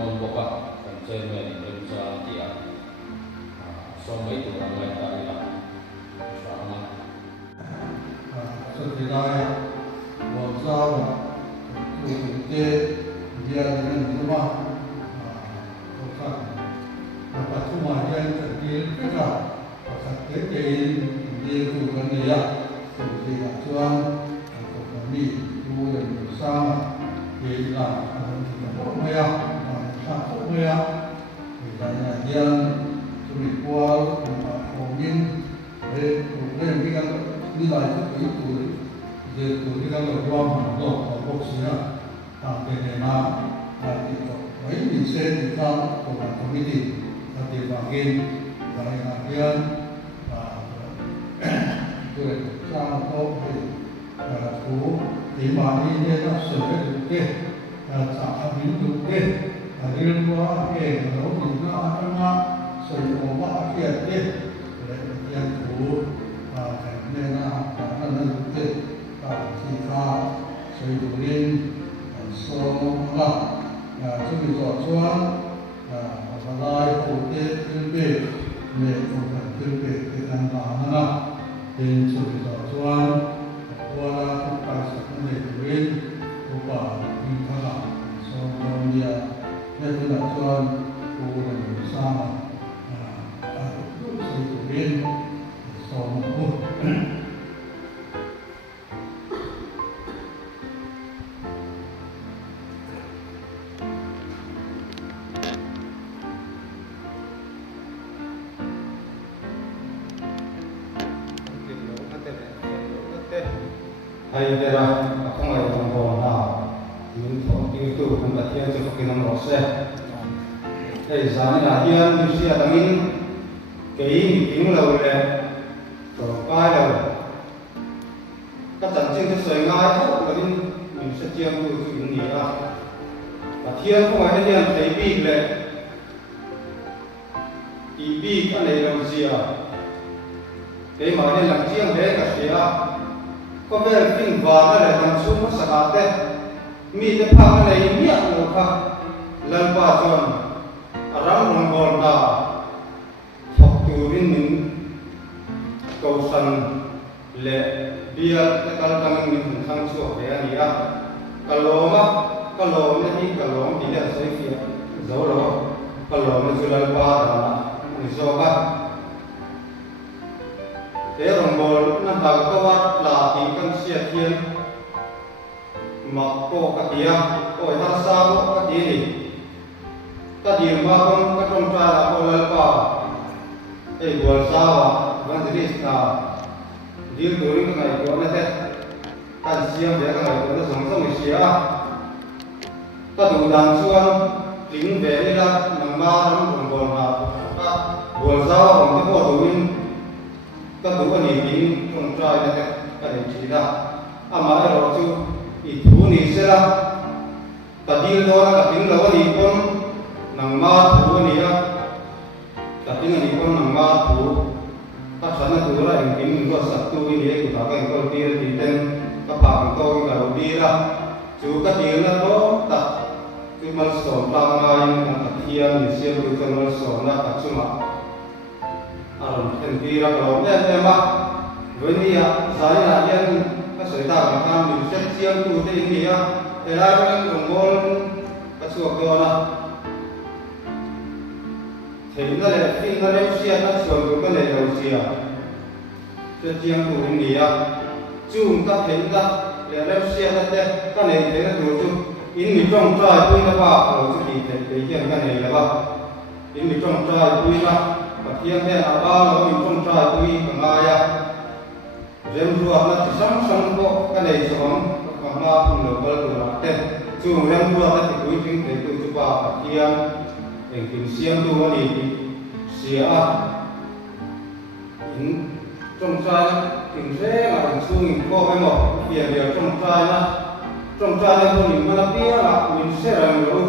ruang boka kan chairman Remsa Tia so mấy tụ orang lain tak ada sama sekitar wazar ke dia dengan semua bukan apa cuma yang terdiri kita pasal kejain dia bukan dia seperti acuan atau kami dua yang bersama ialah Maya, satu Maya, misalnya dia sulit kual, mungkin problem kita nilai itu kita lakukan untuk fokusnya, tapi dengan itu, ini saya kita bukan komite, tapi bagian bagian itu sangat itu di mana ini kita sudah saat itu hari luar kalau kita akan semua akhirnya yang itu karena itu kita sebenarnya semua jadi tujuan adalah untuk terlebih melakukan terlebih dengan mana dan jadi tujuan adalah kita sebenarnya upah kita semuanya itu tujuan untuk bersama itu sebenarnya semua hay là không phải đồng hồ nào những thông tin từ những cái thiên cho cái năm đó sẽ để sáng là thiên như xe tăng in cái tiếng lâu lệ rồi vai đầu các trận trên cái sợi ngai thuốc là mình sẽ chiêm từ những nghĩa là và thiên không phải thiên thấy bị lệ thì bị cái này làm gì à cái mà nên làm chiêm đấy cả gì à có vẻ phim vàng này làm xuống nó sạch đấy mi cái phao này miệng nó khác lần ba chọn rắm rong bồn ta học từ bên mình cầu sân lệ bia cái căn căn mình thăng chuột cái gì à cái lỗ này thì cái lỗ thì là xây phía dấu đó cái lỗ này chỉ lần ba là mình do ba thế rong bồn nó đào cái vắt là thì căn xe thiên mặc cô cái kia cô ta sao cái gì cái gì mà con cái trong trai là cô lên vào cái buồn sao à vẫn chỉ là điều tuổi cái này của nó thế cái xiêm để cái này của nó sống trong mình xía cái đủ đàn xuân lính về đi ra nằm ba nó buồn à cái buồn sao còn cái cô tuổi cái đủ cái gì lính trong trai này cái này chỉ là mà cái đó chứ itu ni sera tadi lo na kaping lawan ipon nang ma thu ni ya kaping ni ipon nang ma thu ta sana tu ra ingin lo satu ini ku ta kan ko dir di ten ka pa ko ka ro di ra chu ka dir na to ta ku mal so ta ngai na thiam ni sia lu ka mal so na ka chuma aron ten di ra ko ne ma với ni ya sai na yan các sợi ta mà tham mình xét riêng tu thế gì á thì lại có những đồng môn các chuộc rồi là thì nó là khi nó đem xe nó sửa được cái này đầu xe xét riêng tu thế gì á chung các thế ta để đem xe nó thế cái này thế nó đủ chung in mình trong trai tôi nó vào rồi cái gì để hiện cái này là bao in mình trong trai tôi nó và hiện thế là bao nó mình trong trai tôi còn ai à rem ruột nó chỉ sống bộ cái này sống còn mà không được bao giờ tên chú rem ruột nó thì cuối chính để tôi chụp vào thiên để tìm xem tu cái gì xía trong trai tìm thế mà tìm xuống mình co cái một hiện điều trong trai nó con mình nó biết là mình sẽ làm đâu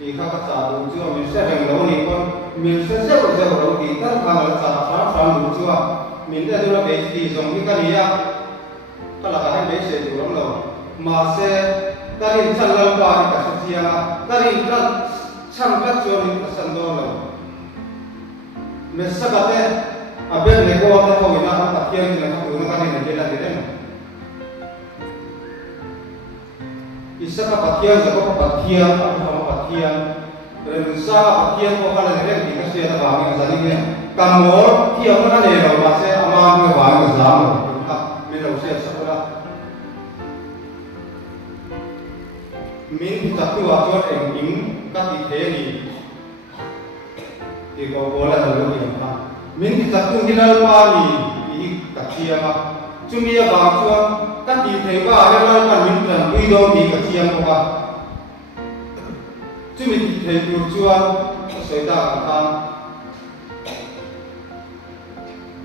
thì các xã đủ chưa mình sẽ làm đâu thì con mình sẽ xếp vào đâu thì tất cả là xã sáng đủ chưa mình đã đưa về thì giống như cái gì á, cái là cái bé sẽ đủ lắm rồi, mà sẽ cái gì chân lên vào thì cả sự chia, cái gì chân chăm các chuột thì ta sân đo rồi mình sẽ bắt đấy à bên này có cái hồi nào tập kia thì là không được nó cái này là thế đấy isa ka pathian sa ko pathian ako pathian ren sa pathian ko kala ne ren ki ka ta ba ngi zani ne kamor ki amana ne ro ba se ama ngi ba ngi zam ka me lo se sa la min ki ta tu wa cho eng ing ka ti the ni ki ko la lo ki ta min ki ta tu hilal pa ni i ka chia ma chumi ba chuan các tỷ thế và cái loại bản mình cần quy đô thì cả chiang của bạn chứ mình tỷ thế của chuan sẽ ta tham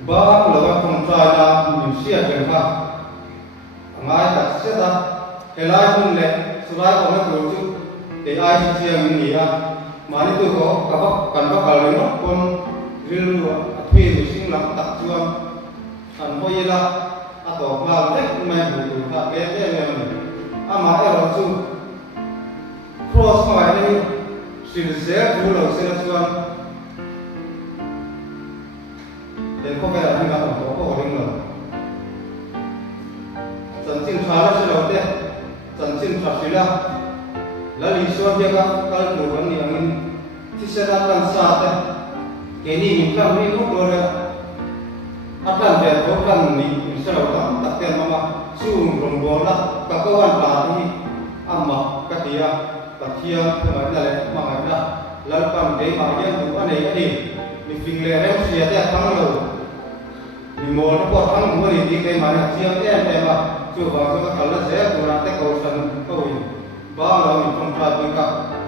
ba là cái phong trào là mình xia cái ha ngay đặt sẽ ta cái lại cũng lệ số lại có cái tổ chức để ai sẽ chia mình nghĩ à mà nếu tôi có các bác cần các bạn lấy nó con riêng luôn thuê để sinh lắm tập chuan anh coi là atau balik membutuh tak kete memang ama erosu cross mai ni silzer dulu silasuan dan kau kaya ni kan kau orang lo jantin salah sila deh jantin sila lalu isuan dia kalau bukan ni angin tisedakan saat ini kita ni kau boleh akan dia bukan ni misalnya tak ada mama suung rombola kakawan pelatih amma katia kemarin ada mangada lalpan deh bagian bukan ini di fingerem siapa yang lo di mall kau tang muri di kemana siapa yang tema coba kalau saya kurang kawasan kau ini bawa di tempat mereka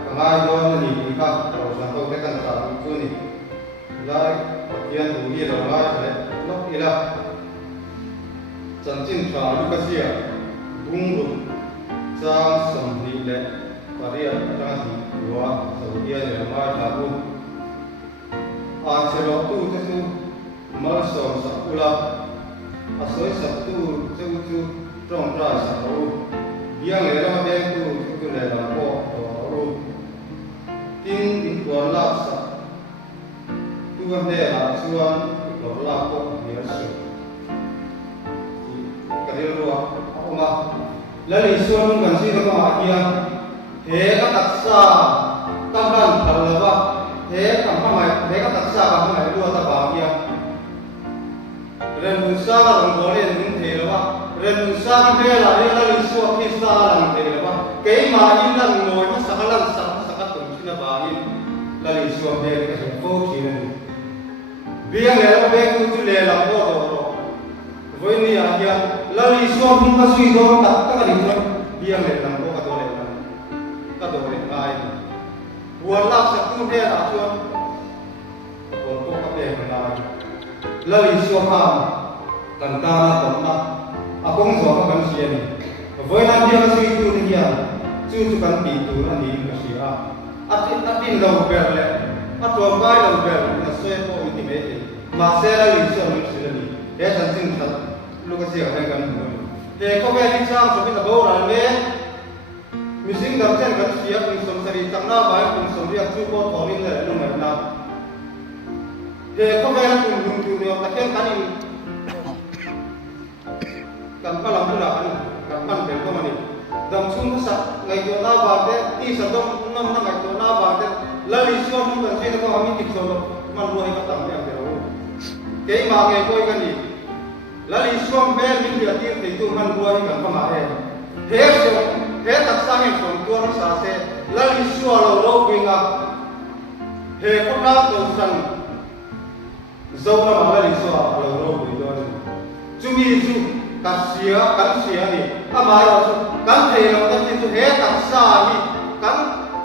kengai jual ni mereka kawasan kau tekan satu itu ni lai bagian tu dia lai saya ila jantin tra lukasia bungru sang samni le paria tangi dua saudia le mai tabu achelo tu tu malso sakula asoi sabtu tu trong ra sakau yang le ra de tu le la ko ru tin ko la sa tu ga de la suan ko la ko ni su cái điều đó ông mà lấy lý xuân không cần gì đâu mà kia thế các đặc xa tâm đàn thật là vậy thế cảm thấy mày thế các đặc xa cảm thấy mày đua ta bảo kia ren musa là đồng bộ lên những thế là vậy ren musa thế là đi lấy lý xuân khi xa là thế là vậy cái mà in lần ngồi nó sắc các tổng chí là bảo in lấy lý xuân thế cái số phố chỉ là biếng này nó biếng cũng chỉ là làm bộ rồi với ni à kia lali suam pun kasih dong tak tak ada itu dia lelang ko kado lelang ai buat lah satu dia lah suam ko kape menai lali suam tentara tentara aku ngomong kan sih ni với nam dia kasih itu dia cucu kan itu nanti kasih atin lau berle atau bai lau berle nasoi ko intimate masih lali suam ni dia jangan tak lu kasih apa yang kamu thế có vẻ đi sang số bên là bao là mấy mình sinh đam chân cái gì cũng sống sari chẳng na bài cũng sống riêng chú cô thọ mình là luôn ngày nào thế có vẻ là cùng nhiều ta khen cái gì cần phải làm cái nào cần phải để cái này dòng sung sắc ngày chỗ na vào thế đi sản đông năm ngày chỗ na vào thế lấy lý do mình cần xây nó có mình kịp rồi mà mua hay bắt tạm cái nào cái mà ngày coi cái gì lali suam bel min dia tir te tu man buai kan pama he tak sang en kon tuan sa se lali suwa lo winga he ko na to san zona ma lali suwa lo wi do chumi chu kan sia ni ama ro chu kan te lo ta chu he tak sa ni kan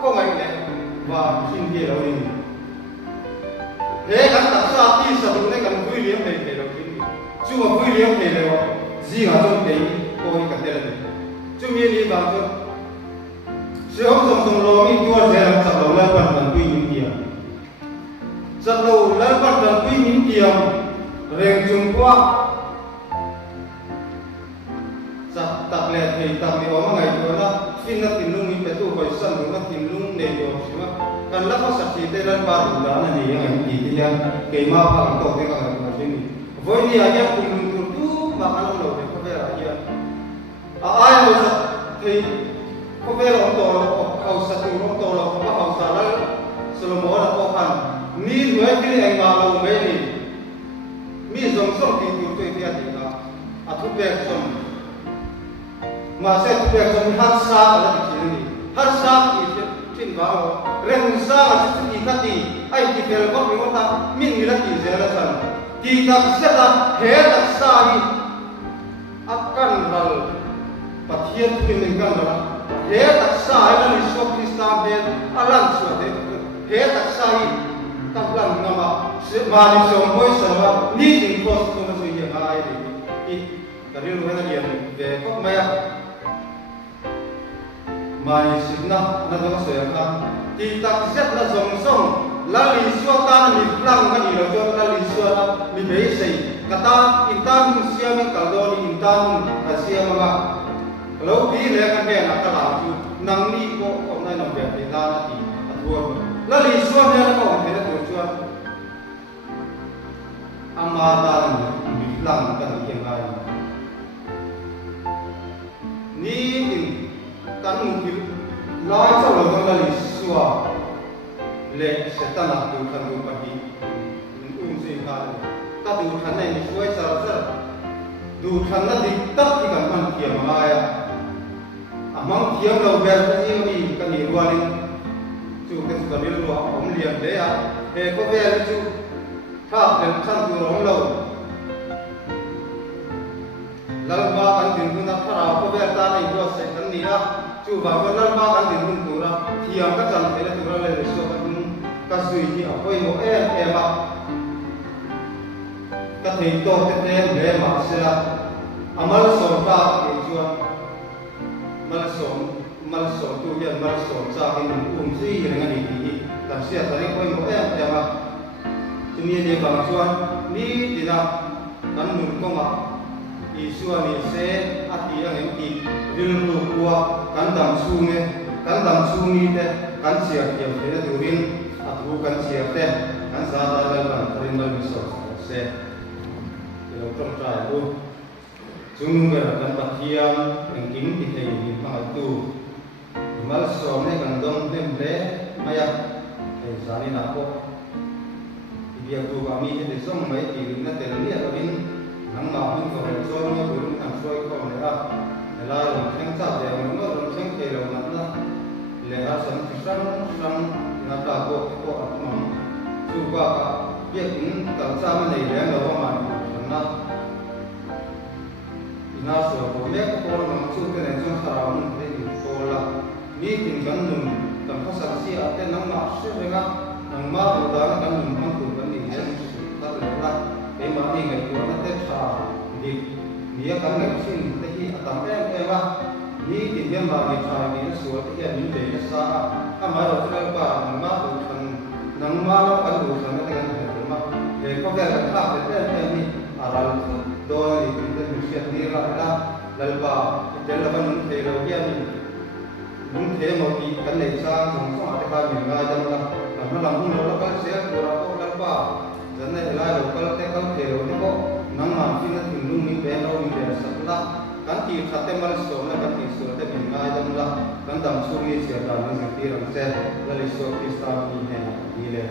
ko ngai le wa sin dia lo ni he kan tak sa ti sa du ne kan vui liam te lo chú mà vui liếng thì đều gì mà trong cái coi cả thế này chú miên đi vào cho sẽ không dùng lò mi tua sẽ làm sập đầu lên phần phần quy những tiền sập đầu lên phần phần quy những tiền rèn chung qua sập tập lệ thì tập thì có ngày đó là phim nó tìm lung mi phải tu hồi sân nó tìm lung này rồi chứ mà kan la ko sa ti te lan ba du da na ni yang ni ti ya ke ma pa to te ka na ni voi ni aja kum tu ma kan lo te ko vera ya ai lo sa thì có vẻ là ông tổ hậu sát tu ông tổ là có hậu sát là Solomon là có khăn ni người cái anh mà lâu mấy ni mi dùng xong thì tu tu thì anh là thu bẹt xong mà sẽ thu bẹt xong hát sa là cái gì ni hát sa thì trên vào rèn sa là cái gì cái gì ai thì phải có mình ta mình nghĩ là gì sẽ là sao thì ta sẽ là hết ta sa đi akan hal pathian tu kan là he taksa ai là Isu Krista ben alam suat he taksa hi kaplan ngama ma ni som hoi sawa ni tin post tu ma sui ya ai di kari lu na lian ve kok maya ma ni sidna na do so ya ka ti takset na som som la li suat ta ni plang ka ni lo jo la li suat mi be sei kata intan siam ka do ni intan ka siam ma lâu tí lẽ cái bè là ta làm chú năng đi có hôm nay làm việc thì ta là thì thua là lý xuân hay là không thế là thua chưa ama ta là mình làm cái gì hiện nay ní thì cán một cái nói cho là con là lý xuân lệ sẽ ta làm từ thành từ bát đi gì cả ta từ thành này mình quay sao sao từ thành là đi tấp thì cả mình kia mà ai among tiang lo ber ni mi kan ni rualin chu ke su bil ro om liam de ya he ko ber chu tha pen chan tu rong lo lal ba kan din kun na thara ko ber ta nei ro se kan ni ra chu ba ko lal ba kan din kun tu ra tiang ka chan te tu ra le so kan ka sui ni a koi mo e ma ka thei to te te le ma se ra amal so ta ke chu mal som tu ya mal som sa in si dengan ini dan sia tadi koi mo ya ma tumi de bang chuan ni dina kan nun ko ma Isu ni se ati yang enti dil ru kwa kan dam su ni te kan sia kiam te turin atu kan sia te kan sa da ban tarin mal mi so se lo trong trai lu chúng người kan pathiam en kim ti thei ni ma tu mal som ne kan dong tem le maya e zani na ko dia tu kami de som mai ti na te ni a bin nang ma hun ko so no du nang soi ko ne ra la lo theng sa de no lo theng ke lo na le ha sam sang na ta ko ma tu ba ka việc ka sa ma nei le lo ma na ina so ko me ko ma chu ke ne chung sa ra mun de ko la ni tin kan nun tam pha sa si a te nang ma se re nga nang ma ro da kan nun man tu kan ni ne ta le la ke ma ni ngai ko na te sa di dia kan ngai sin te hi atam em wa ni tin yan ma ni sa ni so te ya ni de na sa a ma ro tra ba nang ma ro kan nang ma lo kan ro sa na te kan ne ma le ko ga ka tha te ni aral do ni tin te mi sia ni la la lal ba te la ban te ro ya ni mun thế một cái căn này sang sống sống ở đây mình ngay trong là nó làm không nó các sẽ của nó có lắm ba dẫn này lại rồi các cái các thể rồi có nắng mà khi nó thường luôn mình bé đâu mình để sắp là căn thì thật tem mà số là căn thì số để mình ngay trong là căn tầm số như chỉ là mình sẽ đi làm xe là lý số cái sao như thế này đi lên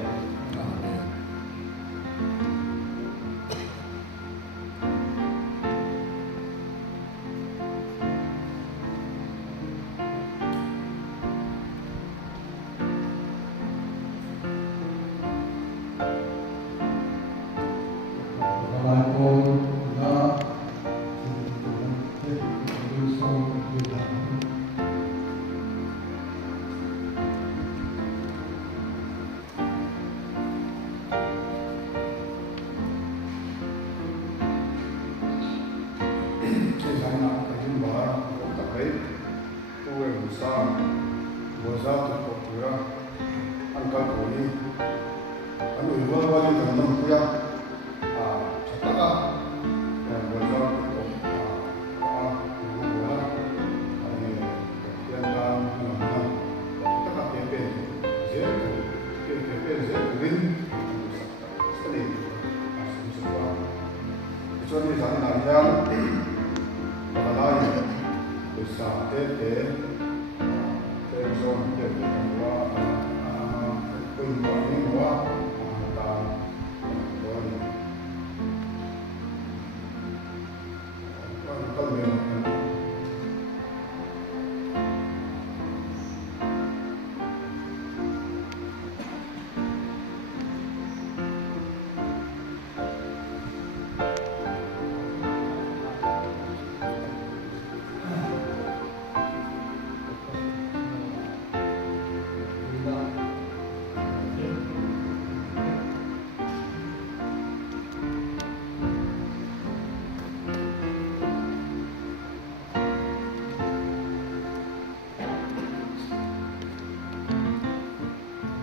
study semua kecuali saat narian mengenai besar televisi dua ini dua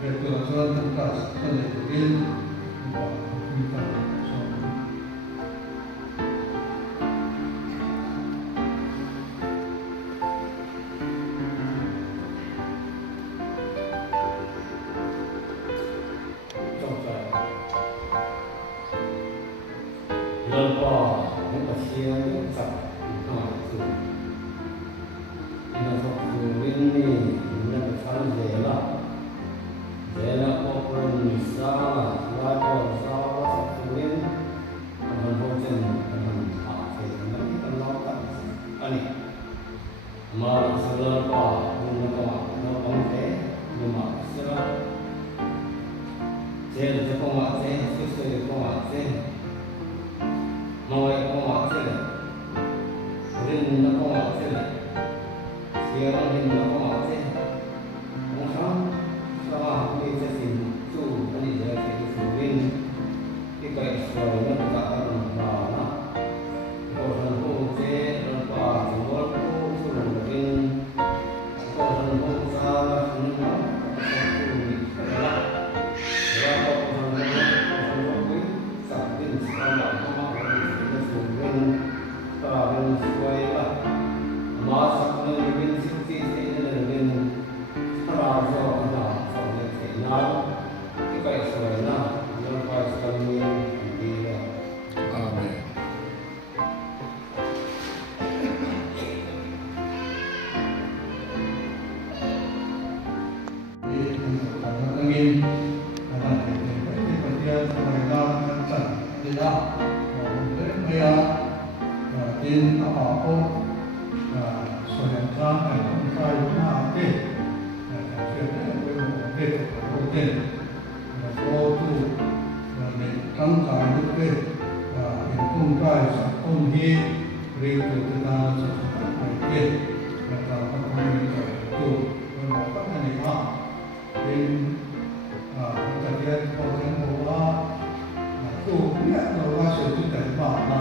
dan Tuan tugas penelitian kita lần bò những cái xe những sập hỏi từ nó học từ bên này nó được phân dễ là có phần xa lại còn xa từ bên mình không chân mình học thì nó ít hơn nó cả anh mà sau lần bò nó không thế nhưng mà sẽ dễ là cho con bạn dễ sẽ con bạn dễ mọi con họ thế này, rừng nó con họ thế này, xe nó rừng nó con họ thế, không sao, sao mà mình sẽ tìm chủ cái gì đấy thì chủ rừng, cái cây xoài nó cũng cả đồng bào nó, còn thằng cô thế, đồng bào thì có cô chủ rừng, còn thằng cô xa là thằng nó, thằng cô bị cái đó, rồi còn thằng nó quý, sắp đến sao mà Orang suaya masak dengan sisi dengan rasa ada sampai final kita suaya lepas kami dia. Amen. Angin karena kita mereka macam tidak mereka in họ có số lượng trang này không phải là cái chuyện đấy với một cái đầu tiên là có tu để tăng cường những cái hiện công khai sản công hi riêng từ từ nào cho các cái kia là tạo các công nghệ tu và một các cái này họ in thực hiện có thể một tu nhất là qua sự thực hiện bảo là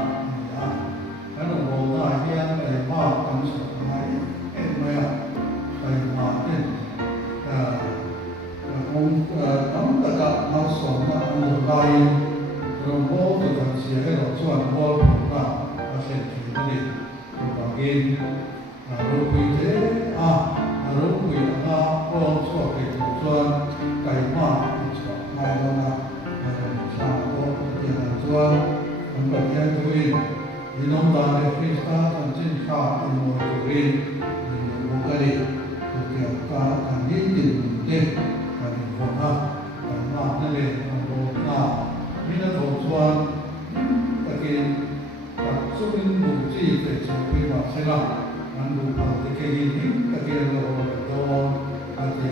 cái đồng hồ đại diện để bảo đảm sự này em mới phải bảo đảm ông đóng tất cả mọi số mà ông đại rồi bố từ phần chia cái đầu chuẩn bố và sẽ chỉ cái gì rồi bảo ghi rồi quy thế rồi quy là ông số cái đầu chuẩn cái mà số này là sao bố tiền đầu chuẩn ông phải theo quy di nome di Cristo tantin fa in motorin in bukari ke ka kandin din ke kan bona kan ma nale bona mina botwan takin ka sumin buji ke chpi ma sela an bu pa ke ni takin lo do ati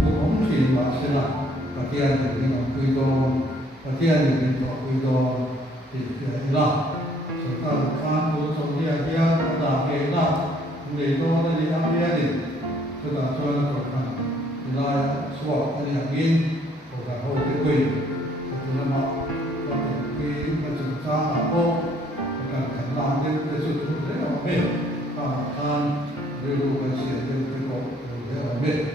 ku om chi ma sela takin ni no kuido takin ni to kuido ti la ta phan tu trong dia dia ta ke na người đó là đi ăn bia đi tức là cho nó còn thằng thì là swap cái này nghiên của cả hồ cái quyền thì là mà có thể khi mà chúng ta làm cô cần phải làm đến cái sự thực tế là biết ta than đều cái chuyện đều cái bộ đều là biết